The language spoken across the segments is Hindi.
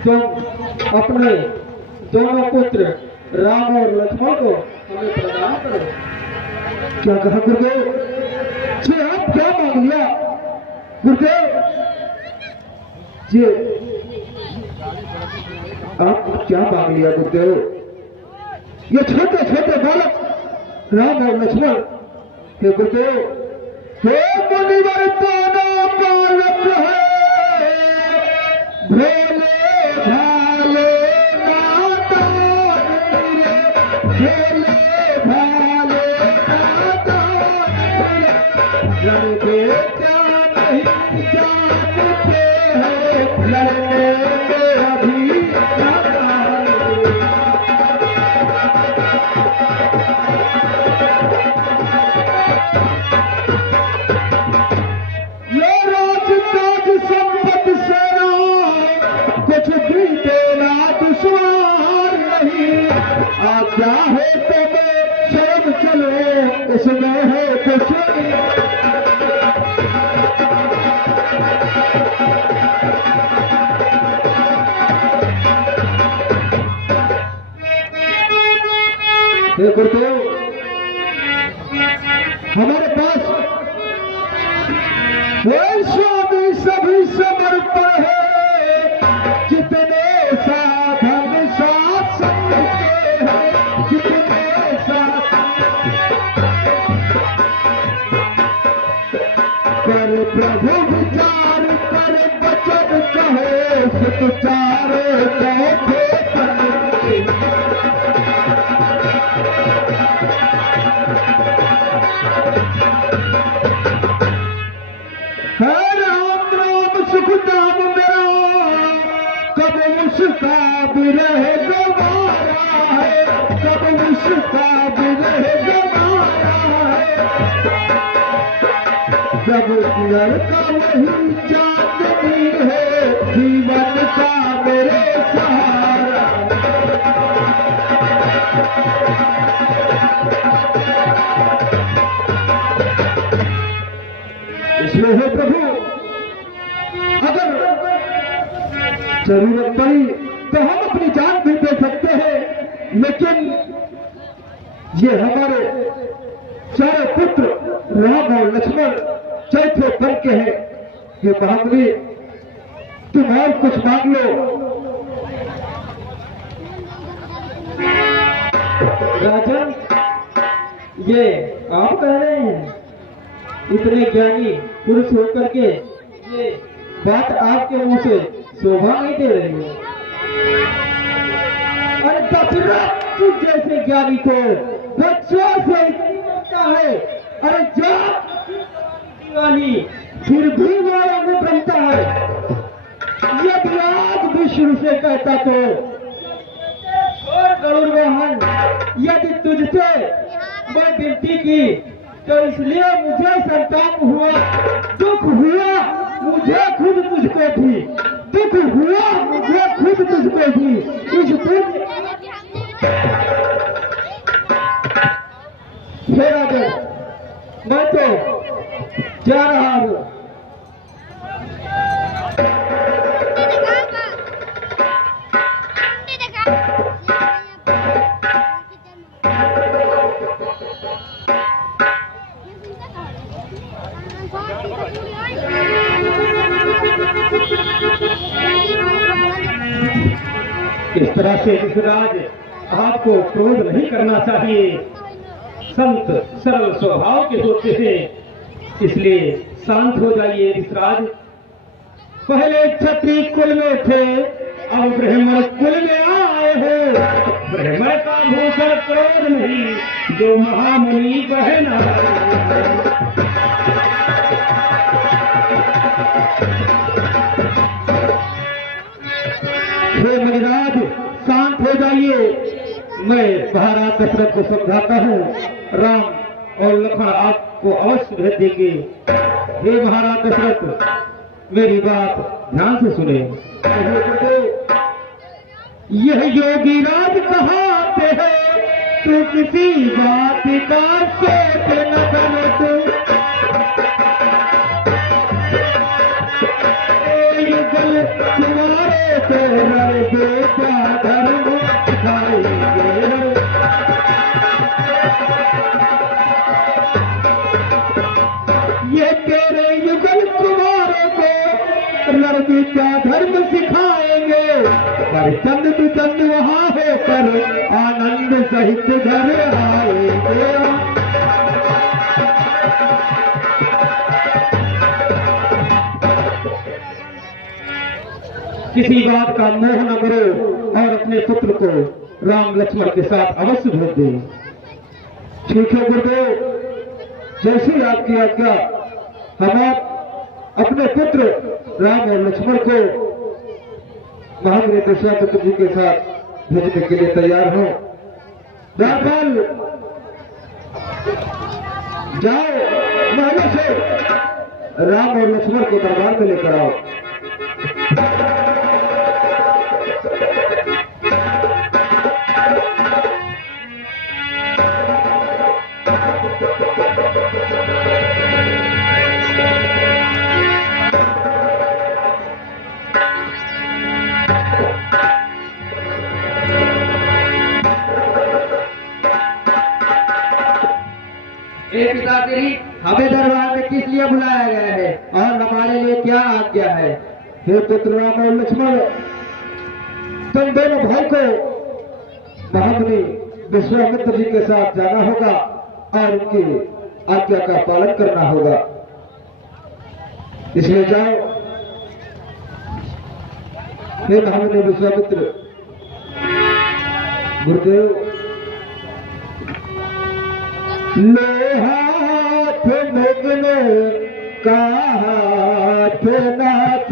तुम अपने दोनों पुत्र राम और लक्ष्मण को हमें प्रदान करो। क्या कहा गुरुदेव? जी आप क्या मांग लिया गुरुदेव? जी आप क्या मांग लिया गुरुदेव? ये छोटे छोटे बालक राम और लक्ष्मण हे गुरुदेव, हे मुनिवर दोनों बालक है भोले भाले नादान रे, भोले भाले नादान रे, लड़के क्या नहीं जानते हैं, लड़के में अभी नादान रे। ये राज काज संपत्ति से कुछ भी देना दुश्वार नहीं, आज्ञा हो तो मैं शर्म चलो, इसमें है कुछ गुरुदेव। हमारे पास स्वामी सभी समर्पण है, जितने साधन शासन के हैं, जितने कर प्रभु विचार कर बचन कहे सुचार कैसे सुख नाम मेरा कब उसका विरह गवारा है, कब उसका विरह गवारा है, जब लड़का नहीं चांदनी है जीवन का मेरे सहारा। इसलिए है प्रभु, अगर जरूरत पड़ी तो हम अपनी जान भी दे सकते हैं, लेकिन ये हमारे चारों पुत्र राम और लक्ष्मण चौथे बल के हैं। ये महामुनि तुम और कुछ मांग लो। राजन, ये आप कह रहे हैं? इतने ज्ञानी पुरुष होकर के ये बात आपके मुंह से शोभा नहीं दे रही है। अरे दशरथ जैसे ज्ञानी को बच्चों से बनता है, अरे जब दीवानी फिर भी वो अंग बनता है। यदि आज विष्णु से कहता तो और गरुड़ वाहन, यदि तुझसे मैं विनती की तो इसलिए मुझे संताप हुआ, दुख हुआ मुझे खुद तुझको भी, दुख हुआ मुझे खुद तुझको भी। इस फिर आगे मैं तो जा रहा हूँ। इस तरह से ऋषिराज आपको क्रोध नहीं करना चाहिए। संत सरल स्वभाव के होते हैं, इसलिए शांत हो जाइए ऋषिराज। पहले क्षत्रिय कुल में थे, अब ब्राह्मण कुल में आए हो। ब्राह्मण का भूषण क्रोध नहीं, जो महामुनि बहना। हे मुनिराज, शांत हो जाइए, मैं महाराज दशरथ को समझाता हूँ। राम और लक्ष्मण आपको अवश्य भेज देंगे। हे महाराज दशरथ, मेरी बात ध्यान से सुने। यह योगी राज कहाते हैं, तू किसी बात का सोच न कर तू। युगल तुम्हारे से लड़के क्या धर्म सिखाएंगे। ये तेरे युगल कुमारों को लड़के क्या धर्म सिखाएंगे। पर चंद तू चंद वहां होकर आनंद सहित घर आएंगे। किसी बात का मोह न करो और अपने पुत्र को राम लक्ष्मण के साथ अवश्य भेज दे। ठीक है गुरुदेव, जैसी आपकी आज्ञा। हम आप अपने पुत्र राम और लक्ष्मण को महामुनि दशरथ जी के साथ भेजने के लिए तैयार हो। रामपाल जाओ, महल से राम और लक्ष्मण को दरबार में लेकर आओ। पिताश्री, हमें दरबार में किस लिए बुलाया गया है और हमारे लिए क्या आज्ञा है? हे पुत्र राम और लक्ष्मण, तुम दोनों भाई को महामुनि विश्वामित्र जी के साथ जाना होगा और उनकी आज्ञा का पालन करना होगा। इसलिए जाओ। हे महामुनि विश्वामित्र, गुरुदेव, लो हाथ मगनो का हाथ नाथ,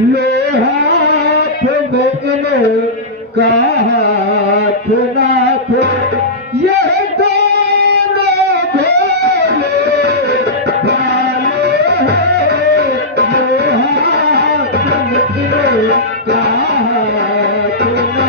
लो हाथ मगनो का हाथ नाथ, यह दोनों भोले भाले हैं। लो हाथ मगनो का हाथ नाथ,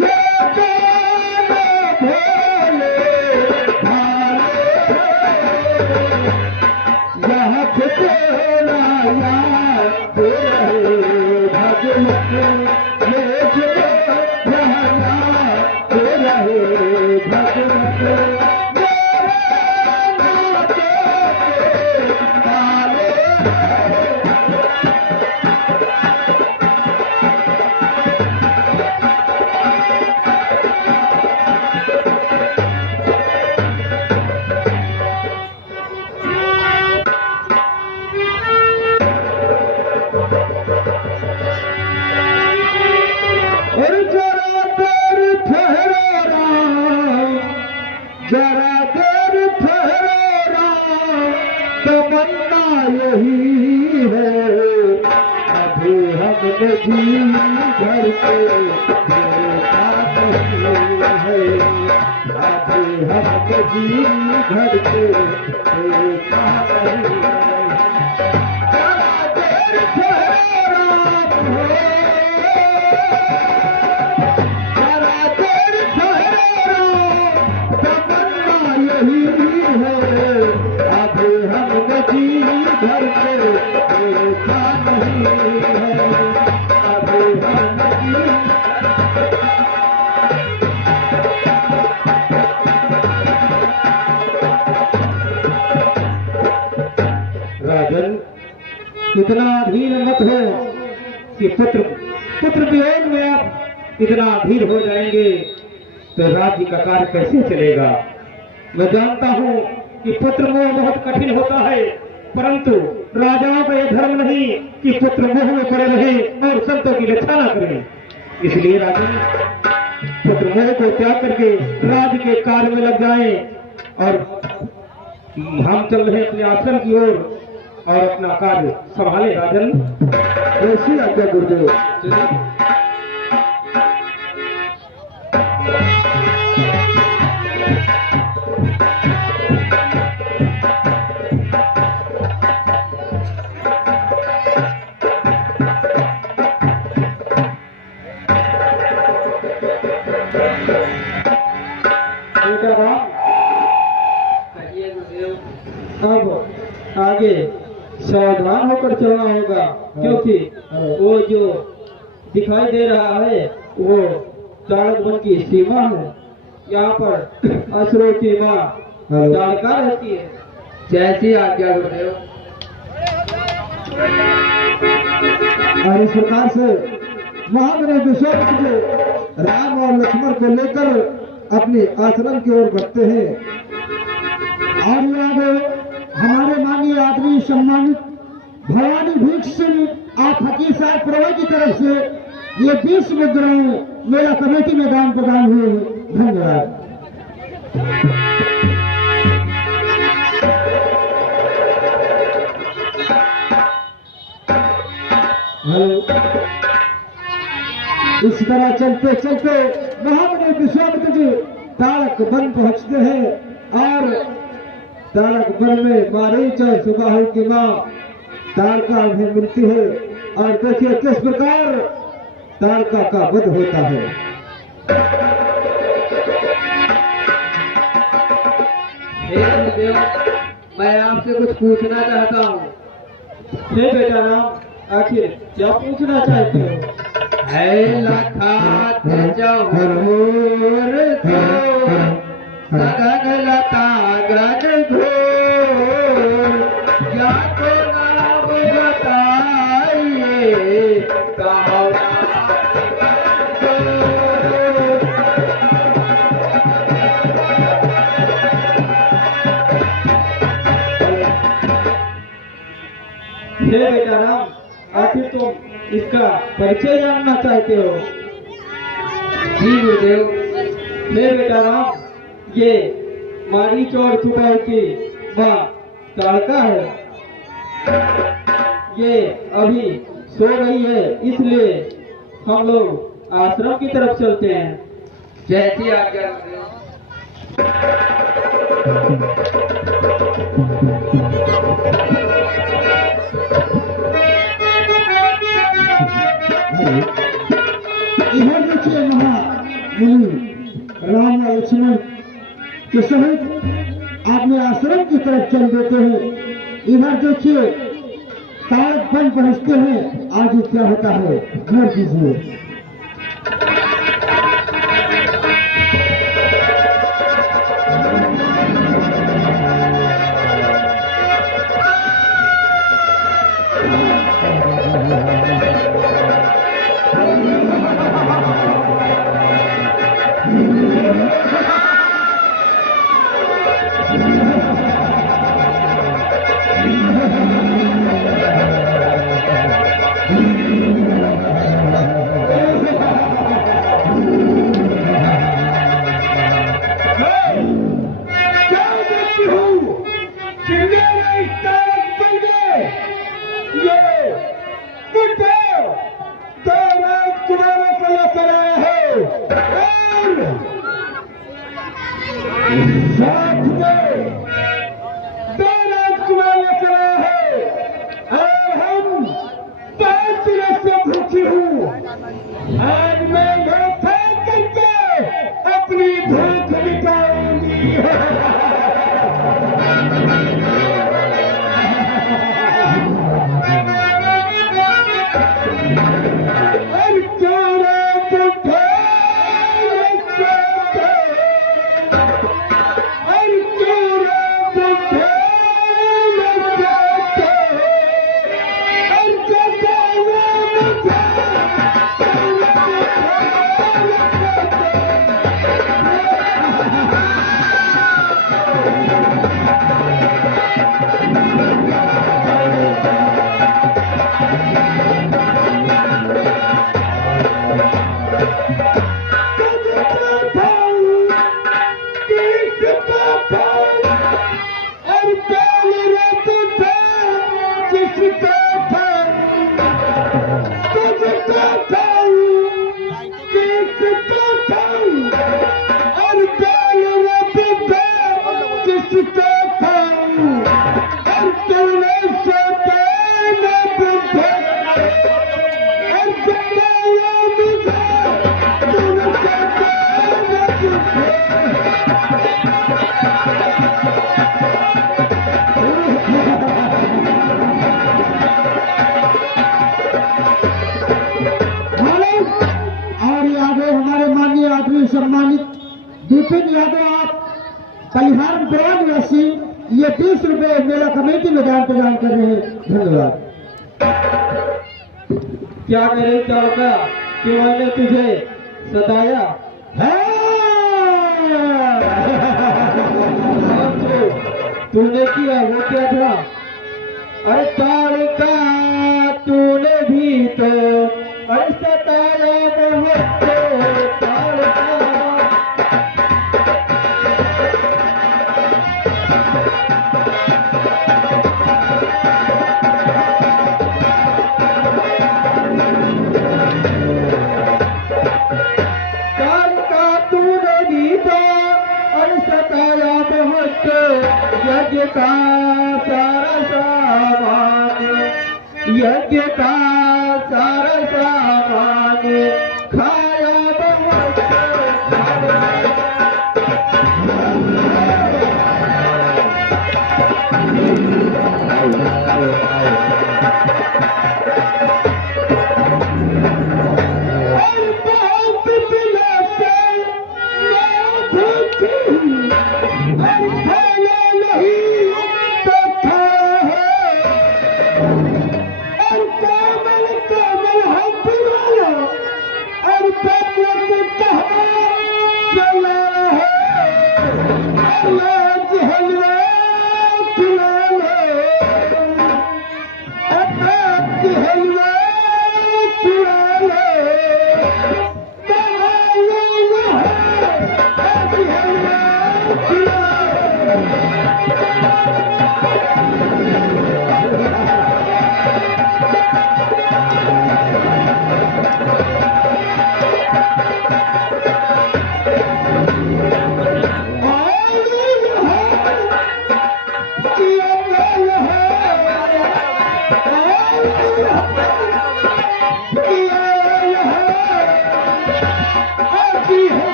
यह दोनों भोले भाले हैं। जरा देर ठहरा, तमन्ना यही है, अभी हमने जी भर के देखा नहीं है, अभी हमने जी भर के देखा नहीं है। जरा देर ठहरा, जरा देर ठहरा, अभी हमने जी भर के देखा नहीं है, अभी हमने जी। राजन, इतना अधीर मत हो कि पुत्र वियोग में आप इतना अधीर हो जाएंगे तो राज्य का कार्य कैसे चलेगा। मैं जानता हूं कि पुत्र मोह बहुत कठिन होता है, परंतु राजाओं का यह धर्म नहीं कि पुत्र मोह में पड़े रहे और संतों की रक्षा न करें। इसलिए राजन पुत्र मोह को त्याग करके राज्य के कार्य में लग जाएं और हम चल रहे अपने आश्रम की ओर और अपना कार्य संभाले। राजन ऐसी आज्ञा गुरुदेव। अब आगे सावधान होकर चलना होगा, क्योंकि वो जो दिखाई दे रहा है वो चाणक वन की सीमा है। यहाँ पर असुरों की माँ ताड़का रहती है। जैसी आज्ञा गुरुदेव। और इस प्रकार से महामुनि विश्वामित्र जी राम और लक्ष्मण को लेकर अपने आश्रम की ओर बढ़ते हैं। और आगे हमारे माननीय आदमी सम्मानित भवानी भीष्म आप फकीर साहब प्रभु की तरफ से ये 20 मुद्राएं मेला कमेटी में दान प्रदान हुए हैं। धन्यवाद। इस तरह चलते चलते महामुनि विश्वामित्र जी ताड़क वन पहुंचते हैं और ताड़क वन में मारीच और सुबाहु की माँ ताड़का भी मिलती है। और देखिए किस प्रकार ताड़का का वध होता है। हे गुरुदेव, मैं आपसे कुछ पूछना चाहता हूँ। हे बेटा राम, आखिर क्या पूछना चाहते हो? है लखात जौहर सगन लता गन घोर, क्या तो नाम बताइए कहो हे बेटा राम, आखिर तुम इसका परिचय जानना चाहते हो? जी गुरुदेव। हे बेटा राम, ये मारीच और सुबाहु की माँ ताड़का है। ये अभी सो रही है, इसलिए हम लोग आश्रम की तरफ चलते हैं। जैसी आज्ञा। इधर देखिए महामुनि राम और लक्ष्मण के सहित अपने आश्रम की तरफ चल देते हैं। इधर देखिए ताड़क वन पहुंचते हैं। आगे क्या होता है गौर कीजिए। आज मैं ये फेंक करके अपनी भूख मिटाऊंगी। किसको खाऊं और तूने सोते न पूछे और बताया मुझे तूने सोते न पूछे। और यादव हमारे माननीय आदमी सम्मानित दीपिन यादव आप कलिहार गोवा निवासी ये 20 रुपए मेला कमेटी में दान प्रदान कर रहे हैं। धन्यवाद। क्या करे चौका कि मैंने तुझे सताया है और जो तूने किया वो क्या था? अरे तारका तूने भी तो अरे सताया बहुत तो तारका। यज्ञ का सारा सामान यज्ञ का सारा सामान खाया बहुत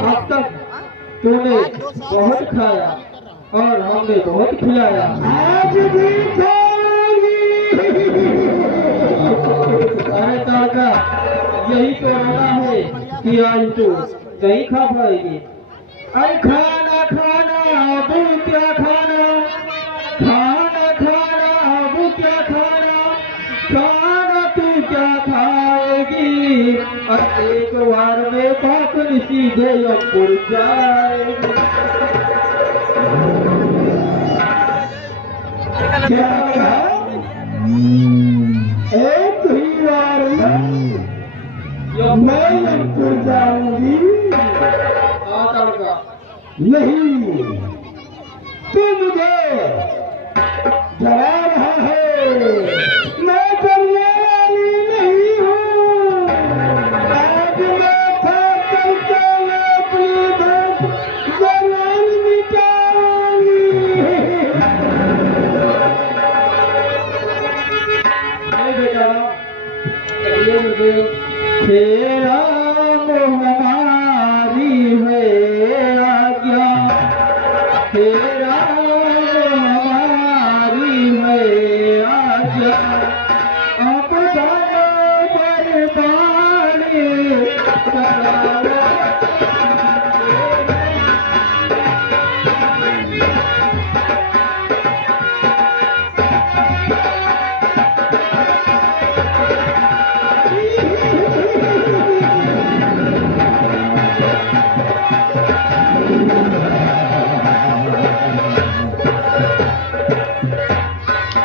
अब तक तूने बहुत खाया और हमने बहुत खिलाया। आज भी अरे तारका यही तो रोना है कि आज तू नहीं खा पाएगी। अरे खाना खाना अब क्या खाना खाना खाना अब क्या खाना खाना तू क्या खाएगी। और एक बार में पापन सीधे अपुर जाएगी। क्या एक ही बार में मैं अपुर जाऊंगी। नहीं तू मुझे डरा रहा है। मैं डरने वाली नहीं हूँ। आज मैं खा करके अपनी भूख जरूर मिटाऊंगी। बेटा ये मुझे तेरा मोह हमारी है आज्ञा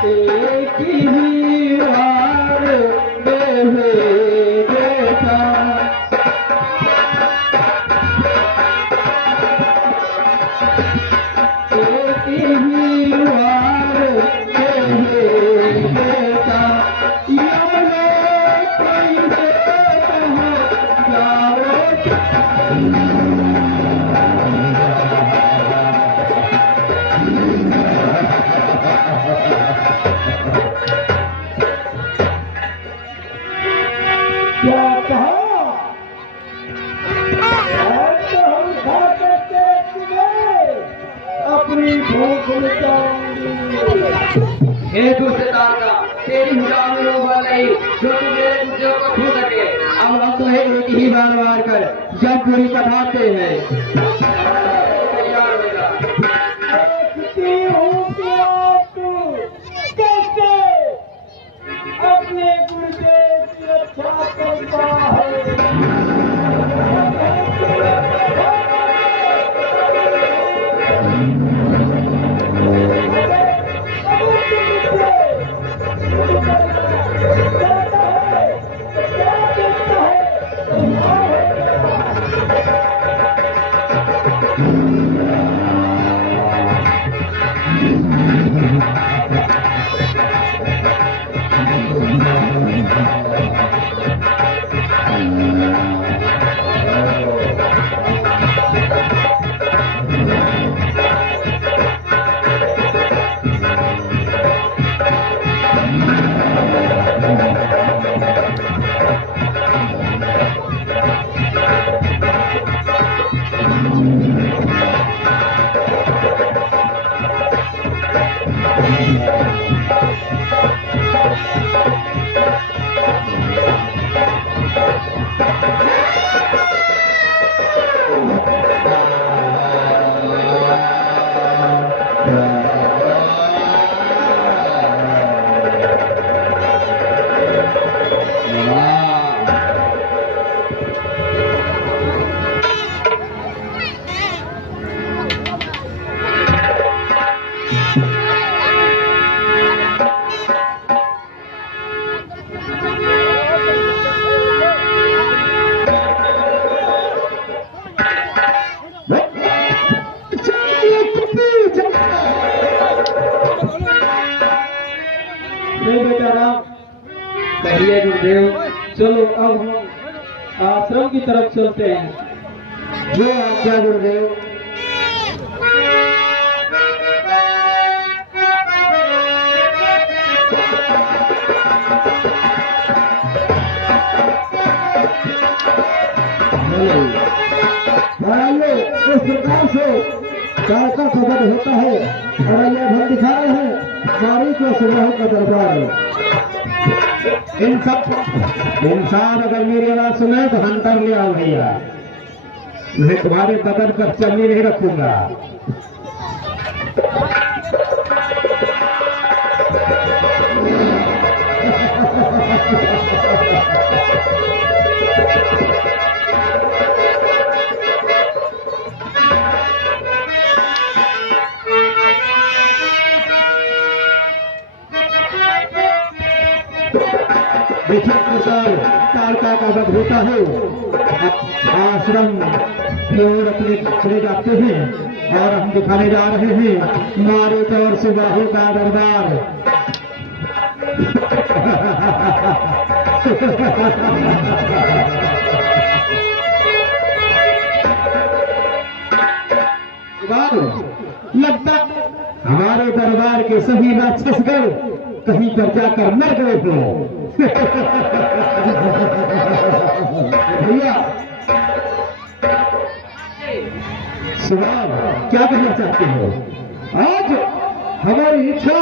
एक ही बार देवे बेटा एक ही बार देवे बेटा यमने कोई देता है जाओ क्या कहा तो हम खा करके तुम्हें अपनी भूख मिटाऊंगी हे दूसरे तारका तेरी हुजाम लोग नहीं जो तू मेरे दूसरे को छू सके अब हम तुम्हें एक ही बार मार कर जब पूरी कटाते हैं तैयार होगा देखती हूँ कि आप कैसे अपने गुरुदेव की रक्षा करता है बेटा राम कहिए गुरुदेव चलो अब हम आश्रम की तरफ चलते हैं जो आज्ञा गुरुदेव इस प्रकार से काल का खबर होता है और यह हम दिखा रहे हैं मारी को सुबह का दरबार इंसान अगर मेरी आवाज सुने तो हंटर ले आओ भैया मैं तुम्हारे बदन पर चलनी नहीं रखूंगा तारका का वध होता है आश्रम की ओर अपने चले जाते हैं और हम दिखाने जा रहे हैं मारे तौर से बाहु का दरबार लगता हमारे दरबार के सभी राक्षसगण कहीं पर जाकर मर गए थे भैया सुनाओ क्या कहना चाहते हो आज हमारी इच्छा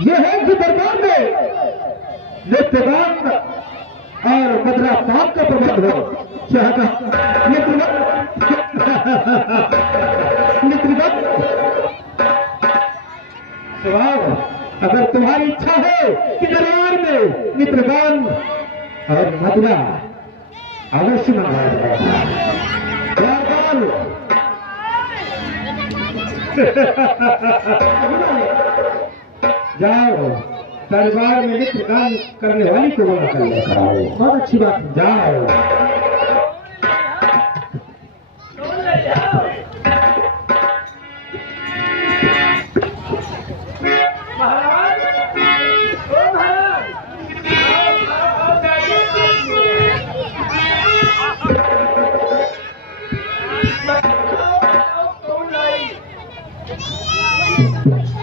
यह है कि दरबार में नित्यगान और मदरा पाक का प्रबंध हो क्या अगर तुम्हारी इच्छा है कि दरबार में मित्रगान और मदरा अवश्य मंगाया जाएगा जाओ दरबार में नित्य काम करने वाली को बुला कर लेकर आओ। बहुत अच्छी बात है, जाओ।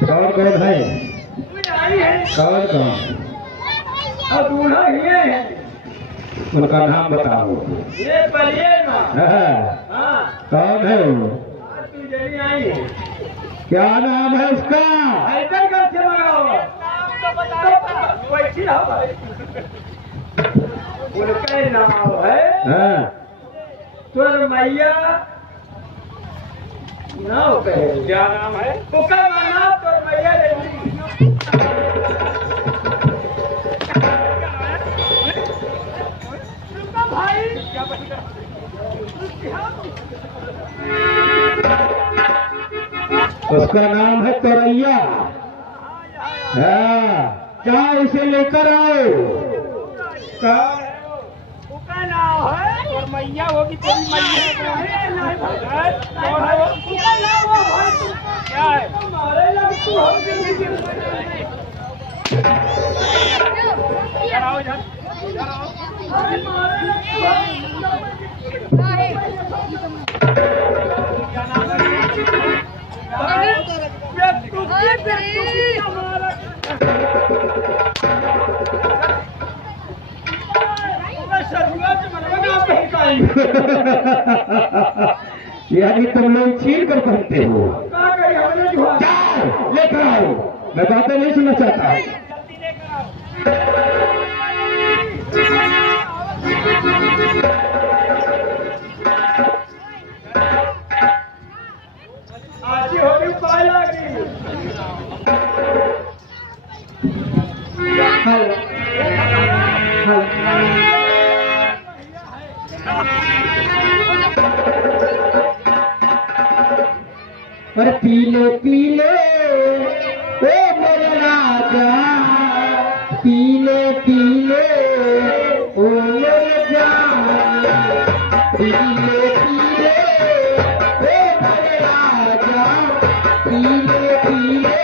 कौन कौन है? कौन कौन? और दूल्हा ये है, उनका नाम बताओ। ये बलिए ना। हाँ, कौन है वो? तू जल्दी आई है। क्या नाम है उसका? हैदरगढ़ से मंगाओ। वैसी ना भाई। उनका नाम है हाँ, तुर मैया। नाम क्या नाम है? उसका नाम तुर मैया उसका नाम है तोरैया। हाँ, क्या उसे लेकर आओ। उसका नाम है और मैया होगी तेरी मैया कौन है वो? उसका नाम वो भाई क्या है? हमारे लग तू हम कराओ इधर क्या नाम यानी तुम लोग छीन कर पहनते हो। जाओ लेकर आओ, मैं बातें नहीं सुनना चाहता। आज हो रही पाला की अरे पीले पीले ओ मेरे राजा, पीले पीले ओ मेरे जान, पीले पीले ओ मेरे राजा, पीले पीले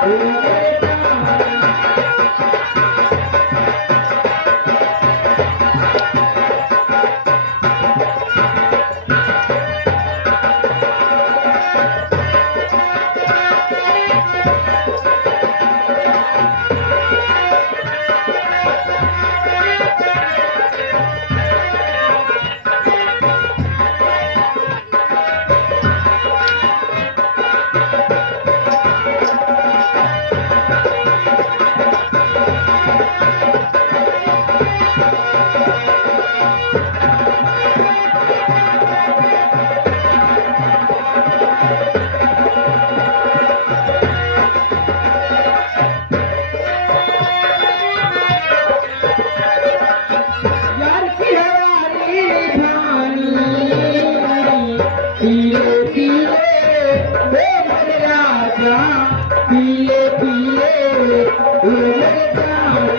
ओ मेरे जान। पीले पीले ओ मेरे राजा, पीले पीले ओ मेरे जान।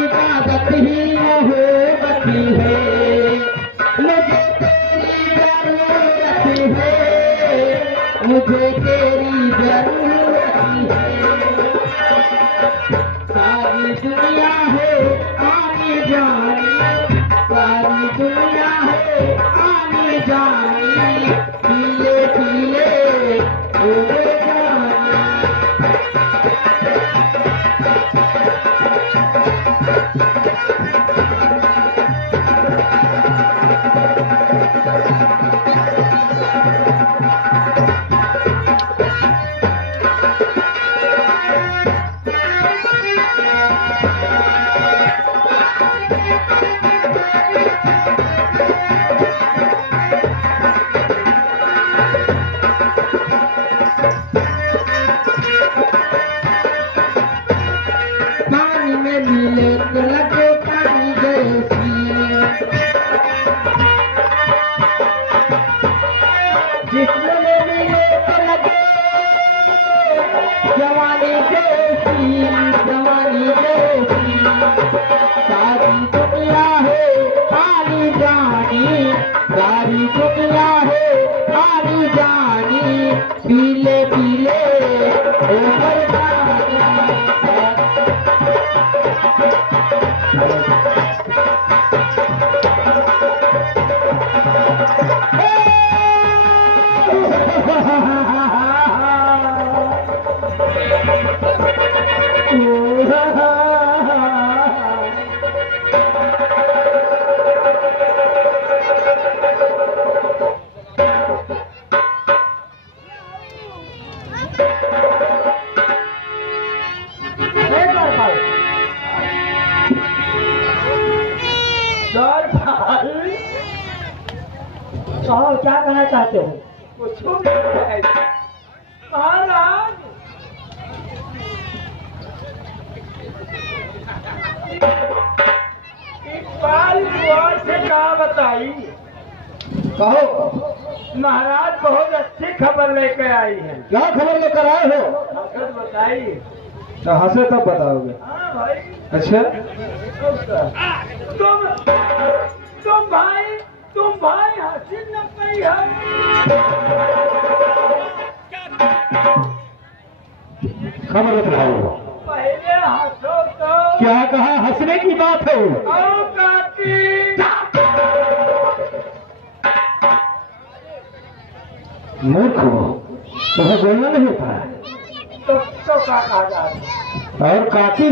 इबादत ही मोहब्बत ही है, मुझे तेरी जरूरत है, मुझे तेरी जरूरत है। सारी दुनिया है आने जानी, सारी दुनिया है आने जानी, पीले पीले ओ मेरे जानी। लेट लगे पानी जैसी, जिसमें भी लेट लगे जवानी जैसी, जवानी जैसी। सारी दुनिया है आनी जानी, सारी दुनिया है आनी जानी, पीले पीले उमर जानी। कहो क्या कहना चाहते हो? कुछ नहीं महाराज, इकबाल से क्या बताई? कहो महाराज बहुत अच्छी खबर लेकर आई है। क्या खबर लेकर आए हो? हंसत बताइए। तो हंसे तब बताओगे। हाँ भाई। अच्छा तुम भाई हंसी न पई है। खबर बताओ। पहले हंसो तो। क्या कहा? हंसने की बात है। ओ काकी। मूर्ख हो, तुम्हें बोलना नहीं होता। तो क्या कहा जाए? और काकी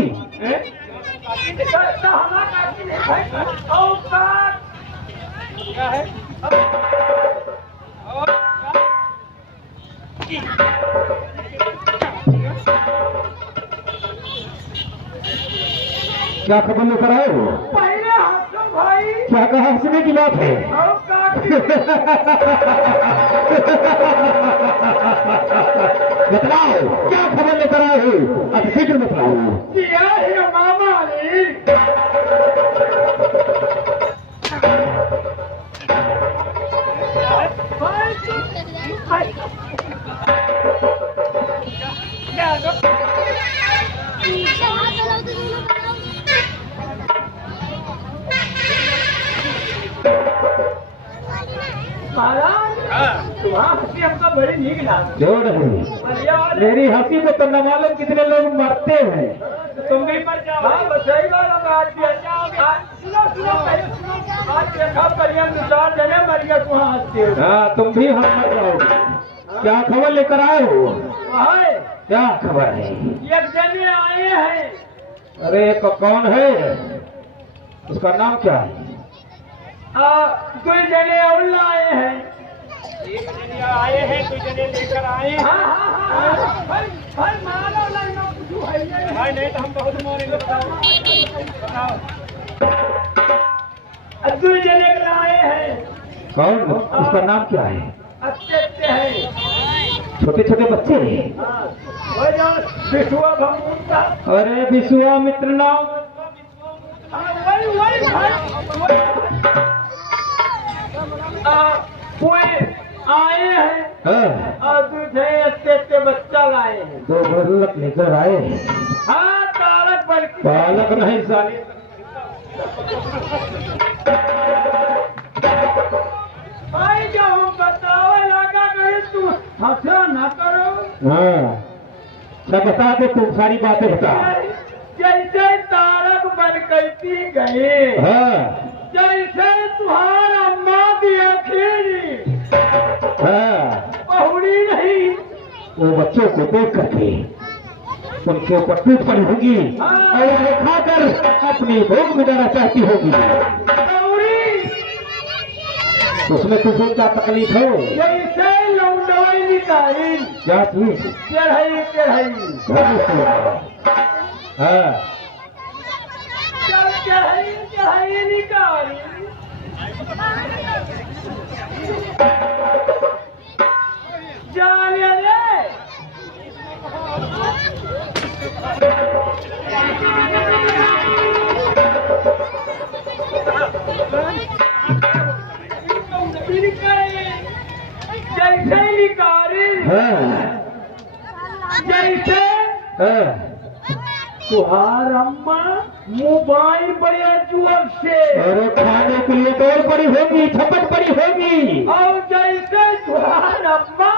तो हमारा काकी नहीं है। ओ काकी क्या है? क्या खबर लेकर आए हो? पहले हंसो भाई। क्या कहा? हंसने की बात है। ओ काकी। बताओ क्या खबर लेकर आए हो? अब शीघ्र बताओ। क्या है मामा ने? तुम्हारा हंसी हमको बड़ी नीक लगी। जोड़ है मेरी हंसी को तो न मालूम कितने लोग मरते हैं। तुम भी मर जाओ। हाँ सही बात है। आज सुनो सुनो पहले सुनो। आज देखा परिया चार जने मर गया तुम्हारा हंसते हो। हाँ तुम भी हम मर जाओगे। क्या खबर लेकर आए हो? क्या खबर है? एक जने आए हैं। अरे कौन है? उसका नाम क्या है? दो जने और आए हैं। एक जने आए हैं, दो जने लेकर आए हैं। हाँ भाई मारो भाई नहीं तो हम बहुत मारेंगे। बताओ दो जने लेकर आए हैं। कौन? उसका नाम क्या है? अच्छे अच्छे हैं। छोटे छोटे बच्चे हैं। विश्वा भगवान। अरे विश्वामित्र नाम। वही कोई आए हैं। हाँ। और दूसरे अच्छे अच्छे बच्चा लाए हैं। दो गोलक लेकर आए हैं। हाँ तारक बल्कि बालक नहीं साले। भाई जब हम बताओ लगा करे तू हंसा न करो। हाँ सब बता दे, तुम सारी बातें बता। जैसे तारक बन करती गए। हाँ जैसे तुम्हारा माँ दिया खीरी। हाँ बहुड़ी नहीं। वो बच्चों को देख करके उनके ऊपर टूट पड़ी होगी और उन्हें खाकर अपनी भूख मिटाना चाहती होगी। उसमें तुझे क्या तकलीफ है? जैसे लौंडवाई निकाली। क्या चीज? चढ़ाई चढ़ाई। हाँ चढ़ाई चढ़ाई निकाली। जाने रे। तुहार अम्मा मोबाइल बड़े जोर से अरे खाने के लिए तो और बड़ी होगी, झपट बड़ी होगी। और जैसे तुहार अम्मा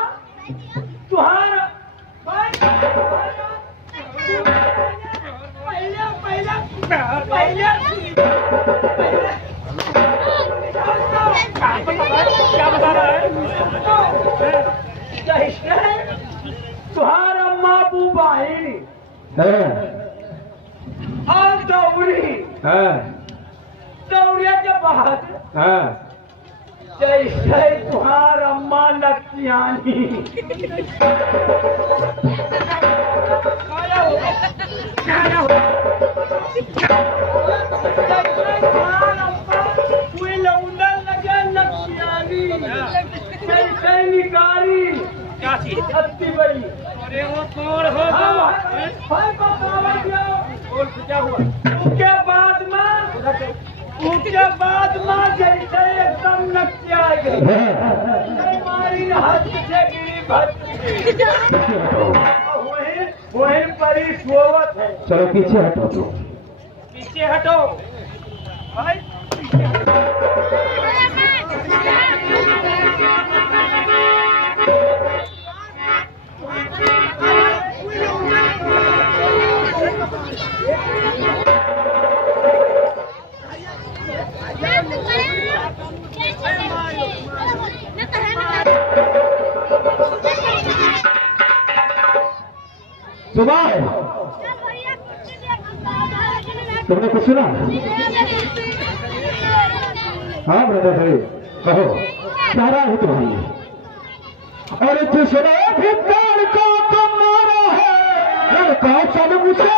तुहार क्या बता रहा है? तुहार अम्मा मोबाइल और दौड़ी दौड़िया के बाद जैसे तुहार अम्मा लक्ष्यानी निकाली अति बड़ी। अरे वो कौन हो? क्या हुआ? उसके बाद माँ जैसे एकदम नक्शा आ गई, हमारी हाथ से गिरी वही परी सोवत है। चलो पीछे हटो, तो पीछे हटो भाई। सुबह तुमने कुछ सुना? हाँ ब्रदर भाई कहो, सारा है तुम्हारी। अरे तू सुना भिखार को तुम मारा है, लड़का चल मुझे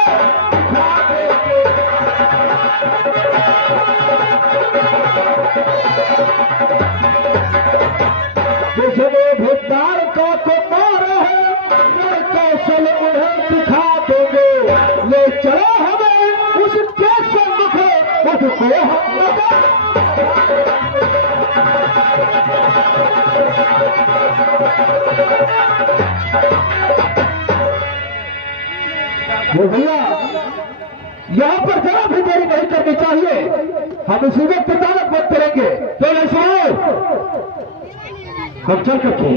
भिखार को तुम मारा है, लड़का चल उन्हें दिखा देंगे। ले चलो हमें उसके सम्मुख, उसको हम वो भैया यहाँ पर जरा भी देरी नहीं करनी चाहिए, हम इसी वक्त तारक बंद करेंगे। तो सुनो, हम चल करके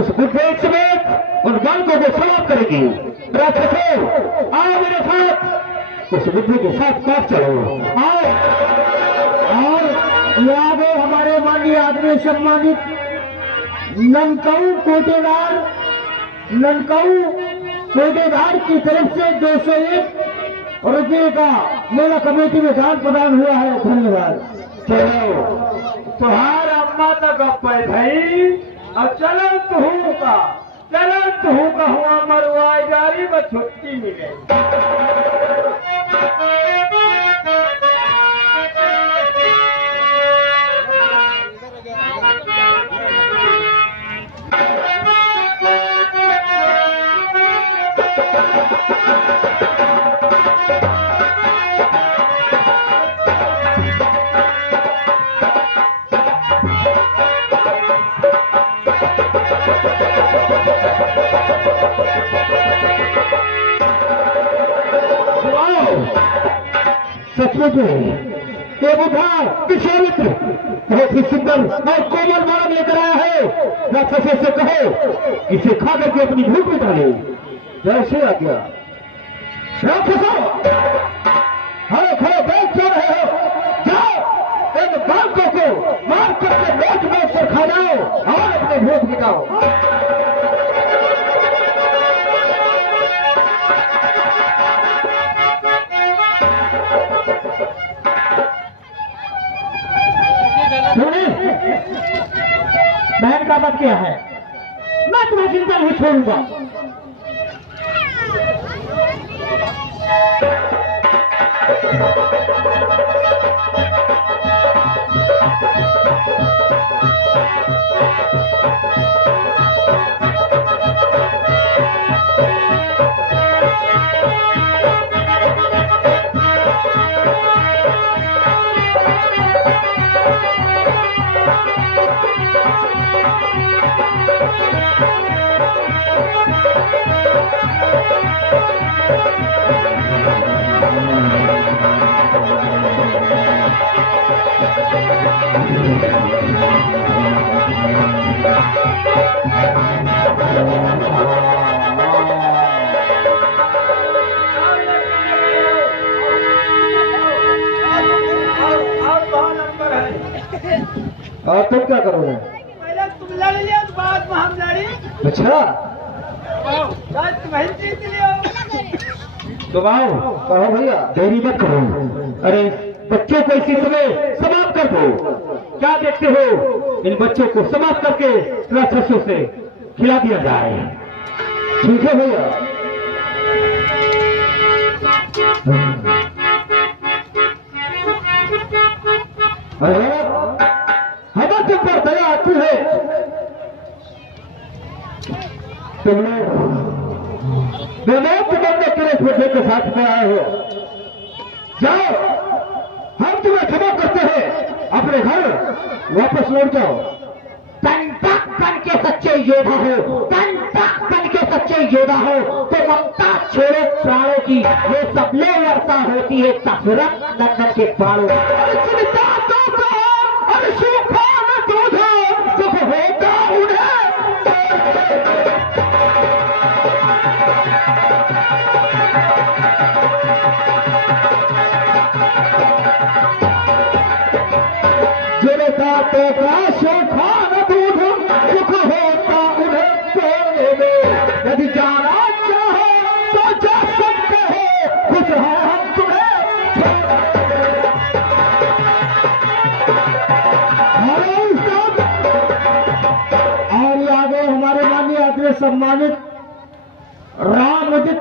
उस बुद्धे समेत उन बालकों को समाप्त करेंगे। राक्षसों आओ मेरे साथ, उस बुद्धि के साथ साथ चलो, आओ। और याद है हमारे माननीय आदमी सम्मानित लंकाऊ कोटेदार की तरफ से 201 रुपये का मेरा कमेटी में दान प्रदान हुआ है। धन्यवाद। चलो तुहार अम्मा तक भाई अब चलो तू का हुआ मरवाई गाड़ी में छुट्टी मिले। सचमुच ये बुढ़ा विश्वामित्र बहुत ही सुंदर और कोमल मानव लेकर आया है। राक्षसों से कहो इसे खा करके अपनी भूख मिटा ले। जैसे आ गया राक्षसों, हरे खड़े देख क्यों रहे हो? जाओ इन बालकों को मार करके बेच बेच कर खा जाओ और अपनी भूख मिटाओ। बहन का मत क्या है, मैं तुम्हें चिंता नहीं छोड़ूंगा। और तुम क्या करोगे? पहले तुम लड़ लिया तो बाद में हम लड़ी। अच्छा तुम्हें जीत लिया। तो आओ कहो भैया, देरी मत करो। अरे बच्चों को इसी समय समाप्त कर दो। क्या देखते हो, इन बच्चों को समाप्त करके राक्षसों से खिला दिया जाए। ठीक है भैया। अरे हमें तुम पर दया आती है। तुम लोग विनोद बनने के लिए छोटे के साथ में आए हो। जाओ, हम तुम्हें क्षमा करते हैं, अपने घर वापस लौट जाओ। तंतक बन के सच्चे योद्धा हो, तंतक बन के सच्चे योद्धा हो तो ममता छोड़ो प्राणों की, ये सबले वर्षा होती है दशरथ नंदन के प्राणों। चिंता तो कहो और सूखा न दूधो, दुख होगा उन्हें। तो का सूखा न दूध, दुख होता उन्हें तोड़ने में। यदि जाना चाहो तो जा सकते हो, खुश है हम तुम्हें। और आगे हमारे माननीय अग्र सम्मानित रामउदित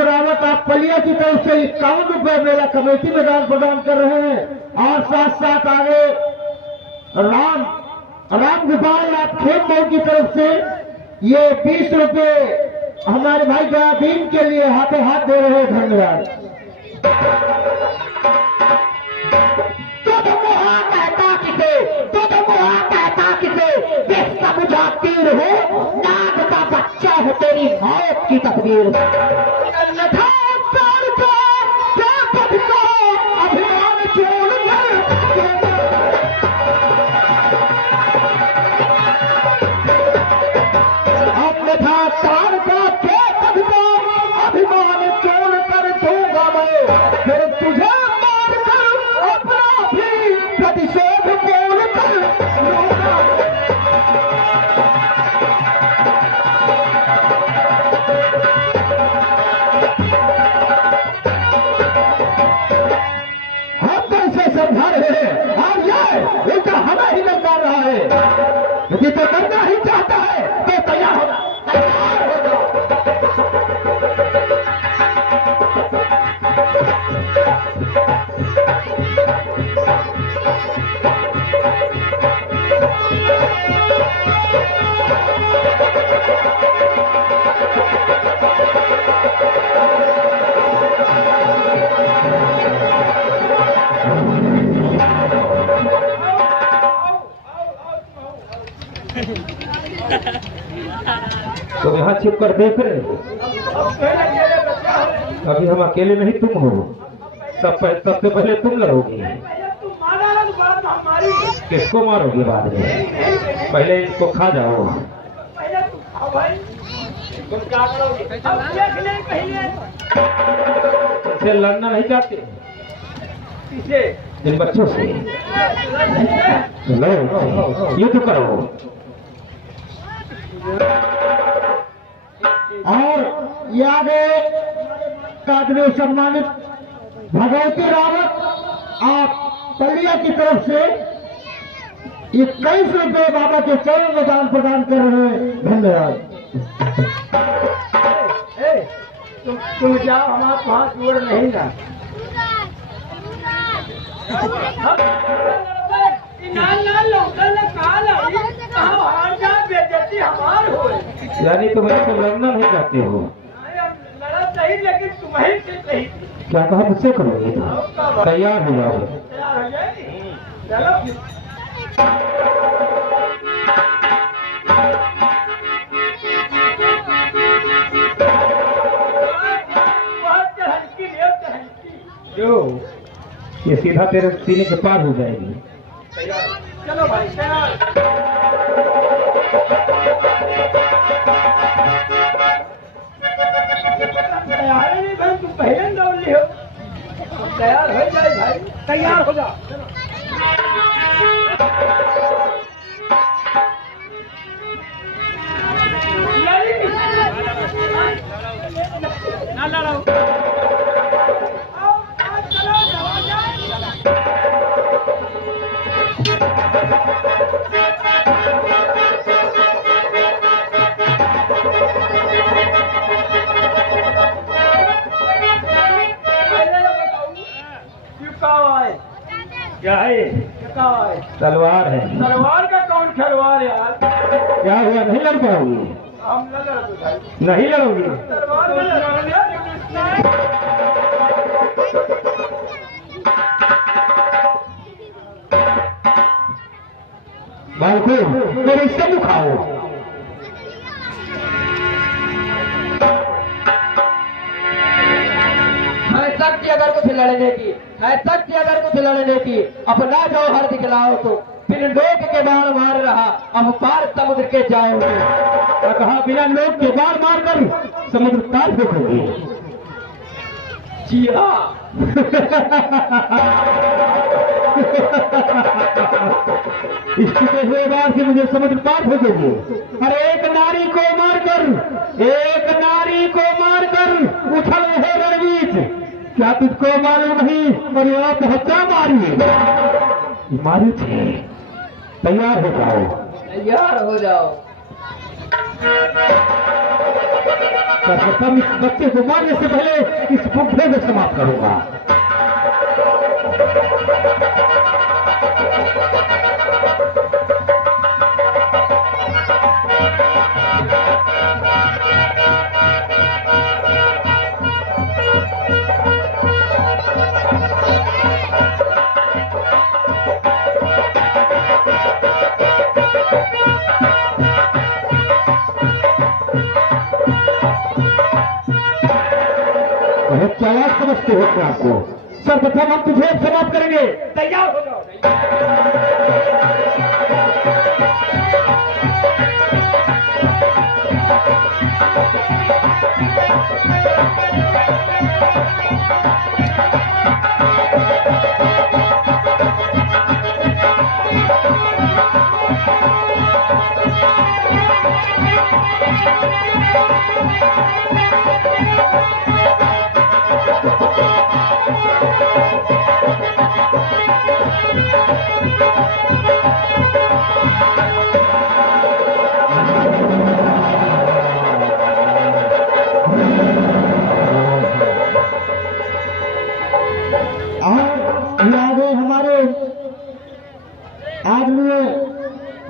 रावत आप पलिया की तरफ से 51 रुपए मेला कमेटी में दान प्रदान कर रहे हैं। और साथ साथ आगे राम गोपाल आप खेम भाई की तरफ से ये 20 रुपए हमारे भाई जयादीन के लिए हाथों हाथ दे रहे हैं। धन्यवाद। तीर हो, नाग का बच्चा हो, तेरी मौत की तस्वीर। अन्यथा प्यार को, पद को अभिमान छोड़ कर, अन्यथा तार का पद को अभिमान छोड़ कर दूंगा मैं, फिर तुझे मार कर अपना भी प्रतिशोध बोल कर लूंगा। समझा रहे हैं और ये उल्टा हमें ही ललकार रहा है। यदि तो करना ही चाहता है तो तैयार होगा, तैयार होगा। तो यहाँ छिप कर देख रहे हो, अभी हम अकेले नहीं तुम हो, सबसे पहले तुम लड़ोगे। किसको मारोगे बाद में? पहले इसको खा जाओ। इससे लड़ना नहीं चाहते इन बच्चों से, लो युद्ध करो। और यादे कादरे सम्मानित भगवती रावत आप पलिया की तरफ से 21 रुपए बाबा के चरण में दान प्रदान कर रहे हैं। धन्यवाद। तुम जाओ, हमारे हाथ जोड़ नहीं ना। यानी तुम ऐसे लड़ना नहीं चाहते हो? लड़ा सही, लेकिन तुम्हें से सही। क्या कहा मुझसे करोगे? तैयार हो जाओ। जो ये सीधा तेरे सीने के पार हो जाएगी। चलो भाई, तैयार नहीं भाई, तुम पहले दौड़ ली हो। तैयार हो जाए भाई, तैयार हो जा। ना लड़ाओ। आओ, आज चलो, जवान जाए। क्या है? तलवार है। तलवार का कौन खिलवाड़ यार? क्या हुआ, नहीं लड़ पाओगी? हम न लड़ते भाई। नहीं लड़ोगी? तलवार में लड़ने बालको मेरे इससे मुखाओ। है शक्ति अगर कुछ लड़ने की, है शक्ति अगर कुछ लड़ने की, अपना जो हर दिखलाओ तो बिन लोक के बाण मार रहा, अब पार समुद्र के जाओगे। और कहा बिना लोग के बार मार कर समुद्र पार देखोगे। जी हाँ। इसके हुए बार से मुझे समुद्र पार फेंकोगे। और एक नारी को मारकर उछल है रणवीर, क्या तुझको मालूम नहीं? और ये पहुंचा मारी थे। तैयार हो जाओ। तैयार हो जाओ। सर्वप्रथम इस बच्चे को मारने से पहले इस बुढ़े को समाप्त करूंगा। क्या आवाज समझते हो अपने आपको? सर्वप्रथम हम तुझे समाप्त करेंगे। तैयार हो जाओ।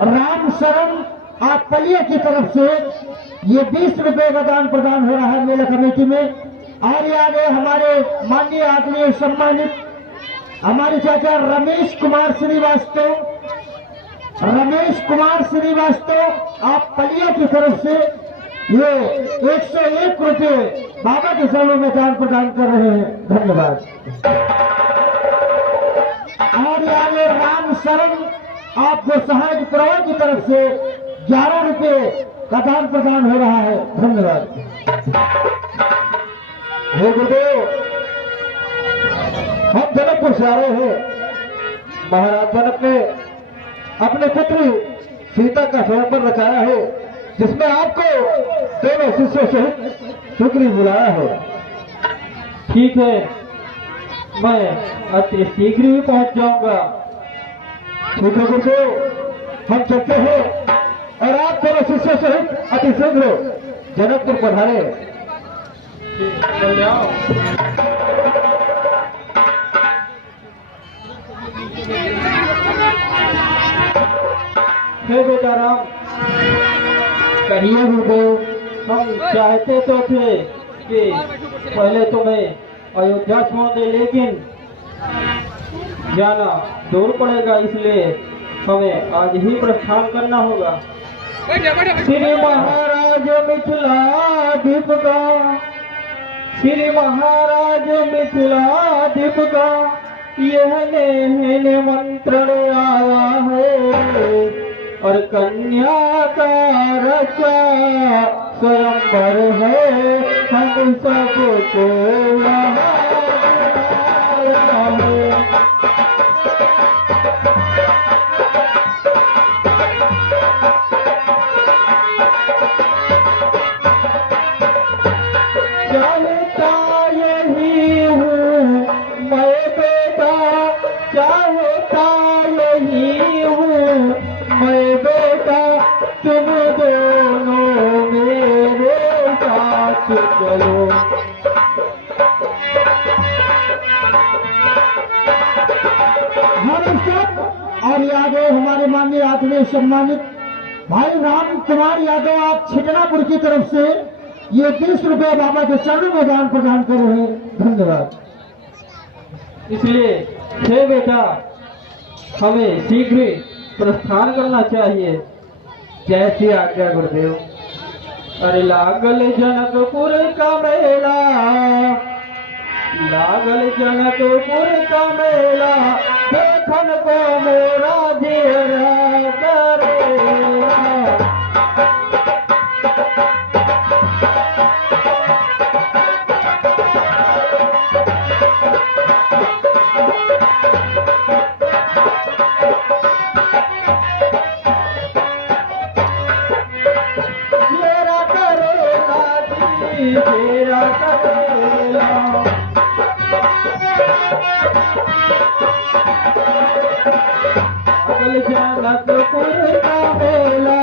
राम शरण आप पलिया की तरफ से ये 20 रुपए का दान प्रदान हो रहा है मेला कमेटी में। और ये आगे हमारे माननीय आदरणीय सम्मानित हमारे चाचा रमेश कुमार श्रीवास्तव आप पलिया की तरफ से ये 101 रुपए बाबा के चरणों में दान प्रदान कर रहे हैं। धन्यवाद। और ये आगे राम शरण आपको सहायक प्रवाह की तरफ से 11 रुपए का दान प्रदान हो रहा है। धन्यवाद। हे गुरुदेव, हम जनकपुर से आ रहे हैं। महाराज जनक ने अपने पुत्री सीता का स्वयंवर रचाया है, जिसमें आपको दोनों शिष्यों सहित सुग्री बुलाया है। ठीक है, मैं अति शीघ्र ही पहुंच जाऊंगा। ठीक है गुरुदेव, हम चलते हैं और आप दोनों शिष्यों सहित अति शीघ्र जनकपुर पधारे। चले आओ। हे बेटा राम, कहिए गुरुदेव। हम चाहते तो थे कि पहले तुम्हें अयोध्या छोड़ दे, लेकिन जाना दूर पड़ेगा, इसलिए हमें आज ही प्रस्थान करना होगा। श्री महाराज मिथिलादीप का, श्री महाराज मिथिलादीप का यह निमंत्रण आया है, और कन्या का रचा स्वयंवर है, हम सबको वहाँ है। और यादव हमारे माननीय आत्मीय सम्मानित भाई राम कुमार यादव आप छिटनापुर की तरफ से ये 20 रुपये बाबा के चरणों में दान प्रदान कर रहे हैं। धन्यवाद। इसलिए हे बेटा, हमें शीघ्र ही प्रस्थान करना चाहिए। जैसी आज्ञा गुरुदेव। अरे लागल जनकपुर का मेला, लागल जनकपुर का मेला, देखन को मोरा जियरा करेला। मेरा करेला जी, मेरा करेला। लागल जनकपुर का मेला,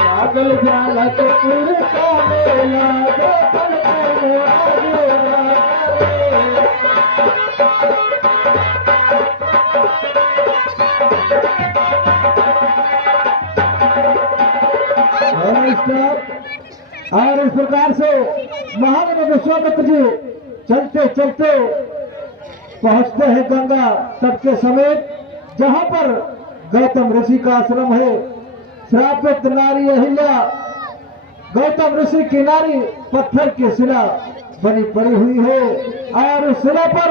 लागल जनकपुर का मेला, देखन को मोरा जियरा और इस प्रकार से महाराज विश्वामित्र जी चलते चलते पहुंचते हैं गंगा तट के समेत, जहां पर गौतम ऋषि का आश्रम है। श्रापित नारी अहिल्या गौतम ऋषि की नारी पत्थर की शिला बनी पड़ी हुई है, और उस शिला पर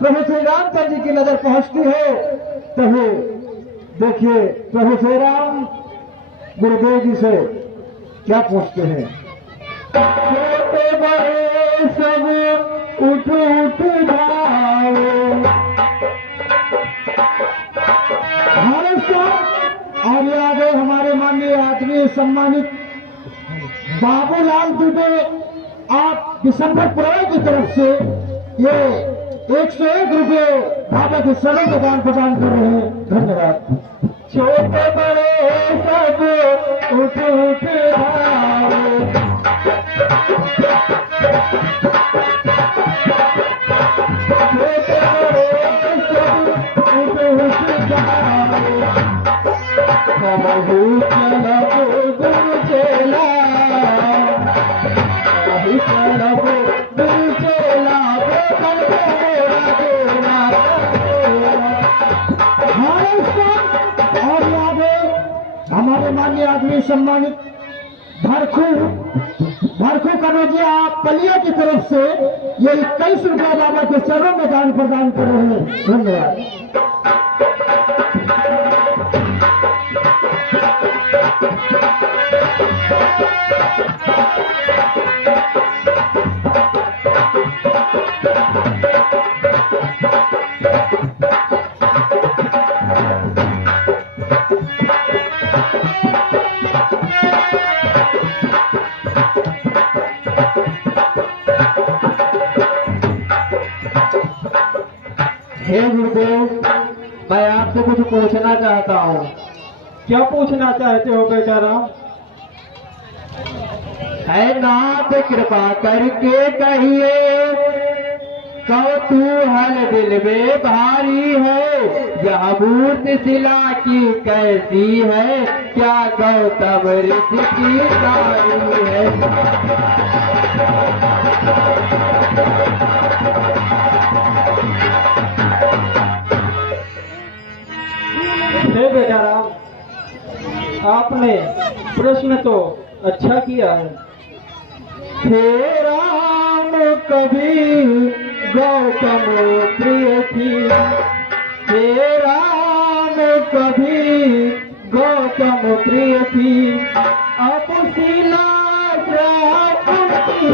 प्रभु श्री रामचंद्र जी की नजर पहुंचती है। तभी देखिए प्रभु श्री राम गुरुदेव जी से क्या पूछते हैं। छोटे बड़े सब उठ उठ जाओ। भारत और आगे हमारे माननीय आत्मीय सम्मानित बाबूलाल दुबे आप दिसंबर की तरफ से ये 101 रुपये बाबा के चरणों में दान प्रदान कर रहे हैं। धन्यवाद। छोटे बड़े सब उठ उठ जाओ। छोटे बड़े सब उठ उठ जाओ। कहू चलो गुरु चेला, कहू चलो गुरु चेला, देखन को मोरा जियरा। और आगे हमारे माननीय आदमी सम्मानित भरखू कनौजिया पलिया की तरफ से ये 21 रुपया बाबा के चरणों में दान प्रदान कर रहे हैं। धन्यवाद। हे गुरुदेव, मैं आपसे कुछ पूछना चाहता हूँ। क्या पूछना चाहते हो बेटा राम? है नाथ कृपा करके कहिए, कौतूहल दिल में भारी है, यह मूर्ति शिला की कैसी है, क्या गौतम ऋषि की कारी है। हे बेटा राम, आपने प्रश्न तो अच्छा किया है। हे राम कभी गौतम प्रिय थी, हे राम कभी गौतम प्रिय थी, अब शिला उनकी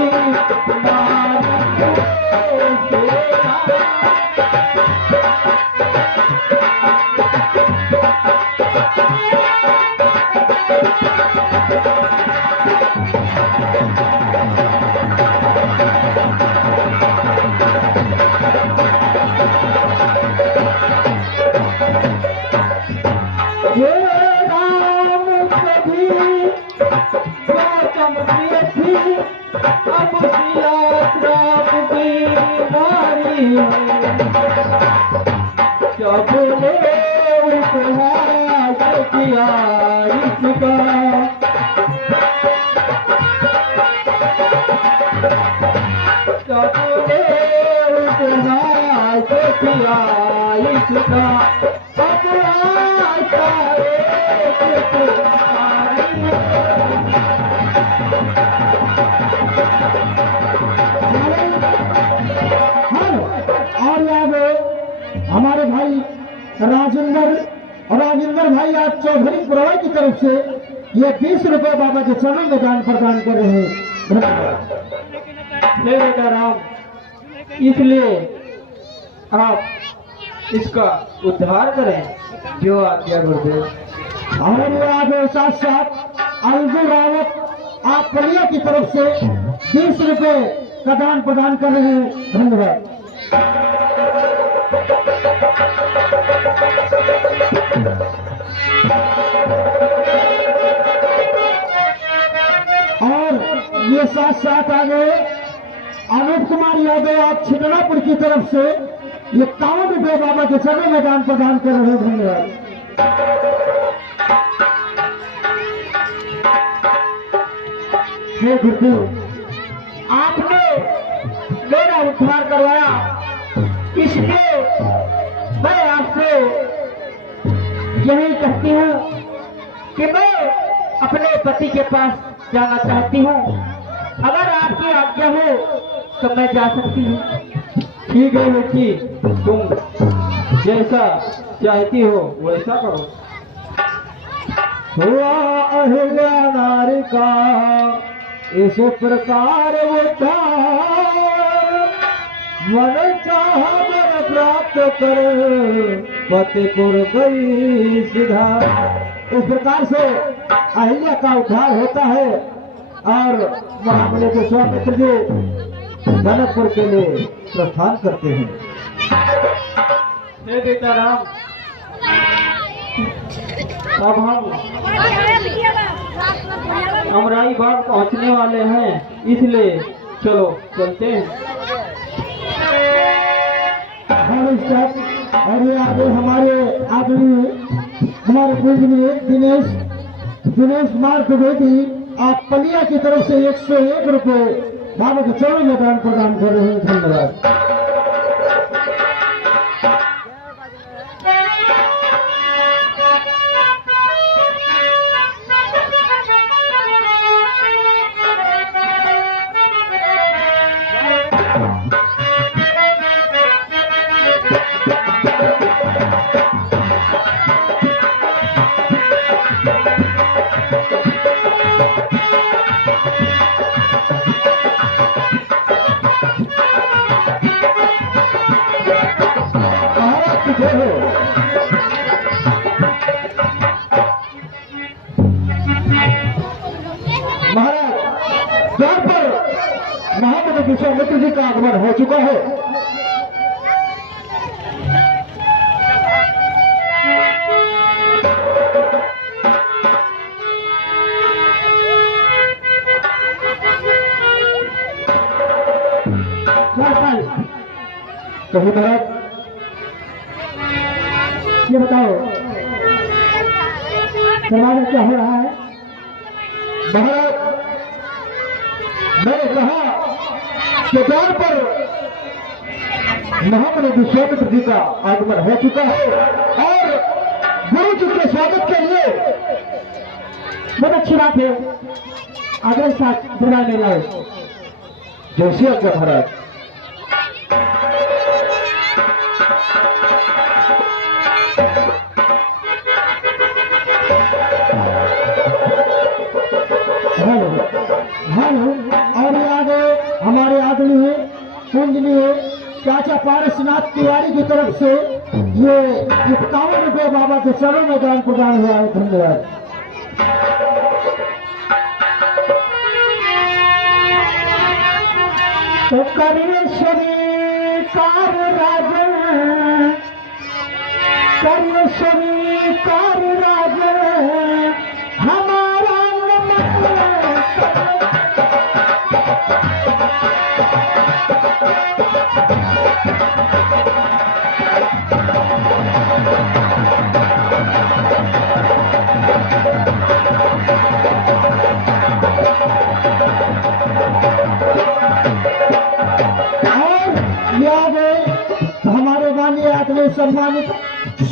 हे राम कभी सबने उपहास किया इसका, सबने उपहास किया इसका, अब आशा एक तुम्हारी। और याद हमारे भाई राजेंद्र भाई आज चौधरी पुरवाई की तरफ से ये 20 रुपए बाबा के चरण में दान प्रदान कर रहे हैं। धन्यवाद। हे बेटा राम, इसलिए आप इसका उद्धार करें, जो आज्ञा गुरुदेव। और याद साथ साथ अलगू रावत आप पलिया की तरफ से 20 रुपए का दान प्रदान कर रहे हैं। धन्यवाद। और ये साथ साथ आगे अनूप कुमार यादव आप छिटनापुर की तरफ से ये 51 रुपए बाबा के चरण में दान प्रदान कर रहे हैं। धन्यवाद। हे गुरुदेव, आपने मेरा उद्धार करवाया, इसलिए मैं आपसे यही कहती हूँ कि मैं अपने पति के पास जाना चाहती हूँ। अगर आपकी आज्ञा हो तो मैं जा सकती हूँ। ठीक है बेटी, तुम जैसा चाहती हो वैसा करो। हुआ अहिल्या नारी का इस प्रकार उद्धार, मन चाह वर प्राप्त कर फतेहपुर गई सिधार। इस प्रकार से अहिल्या का उद्धार होता है और महाबली विश्वामित्र जी जनकपुर के लिए प्रस्थान करते हैं। हे बेटा राम, अब हम अमराई बाग पहुंचने वाले हैं, इसलिए चलो चलते हैं। और ये आगे हमारे पूजनीय दिनेश मार्ग बेटी आप पलिया की तरफ से 101 रुपए बाबा के चरणों में दान प्रदान कर रहे हैं। धन्यवाद। महाराज द्वार पर महाबली विश्वामित्र जी का आगमन हो चुका है। कहीं महाराज ये बताओ समाज क्या हो रहा है? महाराज मैंने कहा कि द्वार पर महाबली विश्वामित्र जी का आगमन हो चुका है और गुरु जी के स्वागत के लिए बहुत अच्छी बात है। आगे साथ बुलाने लाए जोशी अज्ञा महाराज। और आगे हमारे आदरणीय पूजनीय चाचा पारसनाथ तिवारी की तरफ से ये 51 रुपए बाबा के चरणों में दान प्रदान हुआ है। धन्यवाद। तो करिए स्वीकार राजन, करिए स्वीकार राजन हमारा सम्मानित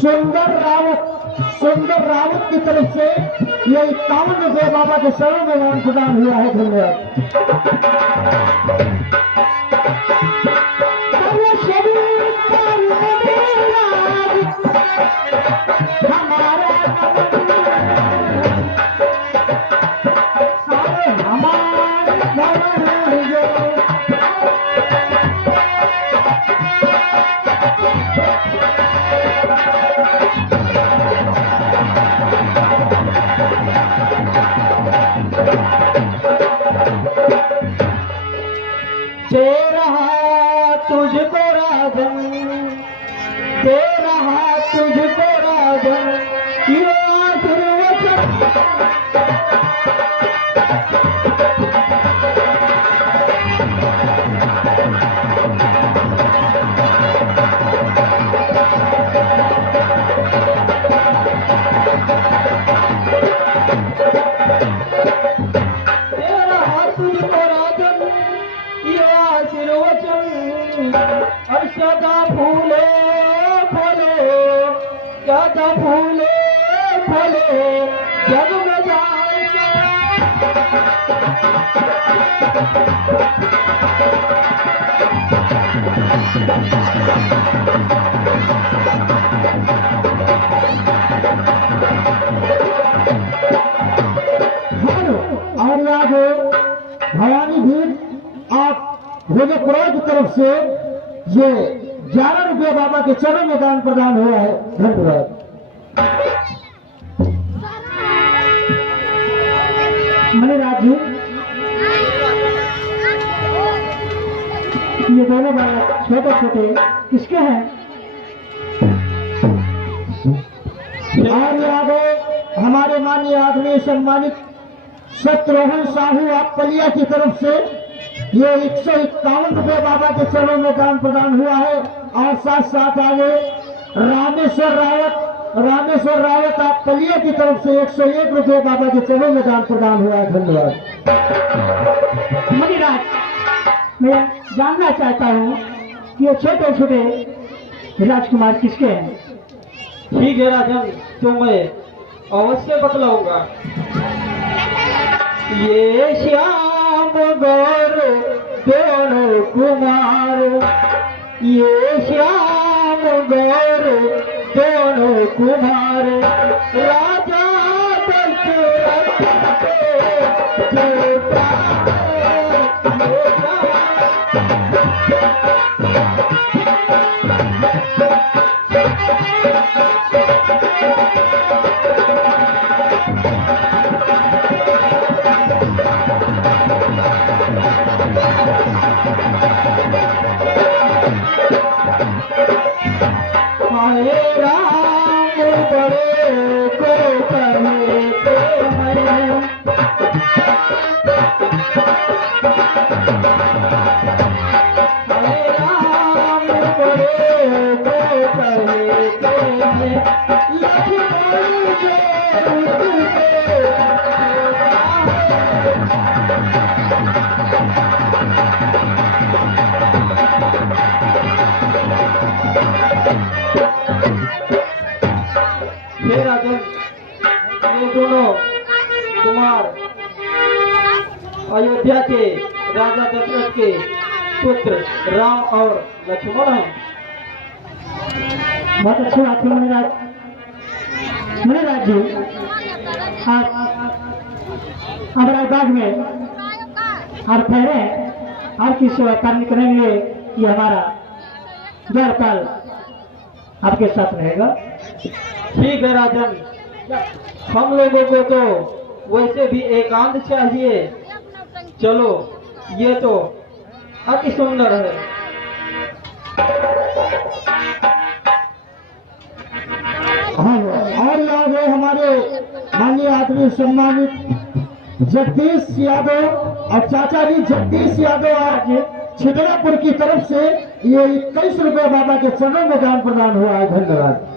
सुंदर रावत की तरफ से ये 51 रुपये बाबा के चरणों में दान प्रदान हुआ है। धन्यवाद। तुझको राजन दे रहा तुझको राजन ये सदा फूले फूले जग में जाए और यहाँ भवानी भीड़ आप भोजपुरा की तरफ से ये 11 रुपये बाबा के चरणों में दान प्रदान हुआ है। धन्यवाद। मणिराज जी ये दोनों बालक छोटे छोटे किसके हैं? और आगे हमारे माननीय आदरणीय सम्मानित सत्यरोहन साहू आप पलिया की तरफ से ये 151 रुपये बाबा के चरणों में दान प्रदान हुआ है। और साथ साथ आगे रामेश्वर रावत आप पलिया की तरफ से 101 रुपये बाबा के चरणों में दान प्रदान हुआ है। धन्यवाद। मणिराज मैं जानना चाहता हूँ कि ये छोटे छोटे राजकुमार किसके हैं? ठीक है राजन, तो मैं अवश्य बतलाऊंगा। ये श्याम गौर दोनों कुमार, ये श्याम गौर दोनों कुमार राजा ये दोनों कुमार अयोध्या के राजा दशरथ के पुत्र राम और लक्ष्मण हैं। बहुत अच्छी बात है मणिराज जी। आप बाग में आप ठहरे आपकी सेवा करने के लिए ये हमारा जयपाल आपके साथ रहेगा। ठीक है राजन, हम लोगों को तो वैसे भी एकांत चाहिए। चलो ये तो अति सुंदर है। हाँ, और याद है हमारे माननीय आदरणीय सम्मानित जगदीश यादव और चाचा जी जगदीश यादव आज छिटरापुर की तरफ से ये 21 रुपये बाबा के चरणों में दान प्रदान हुआ है। धन्यवाद।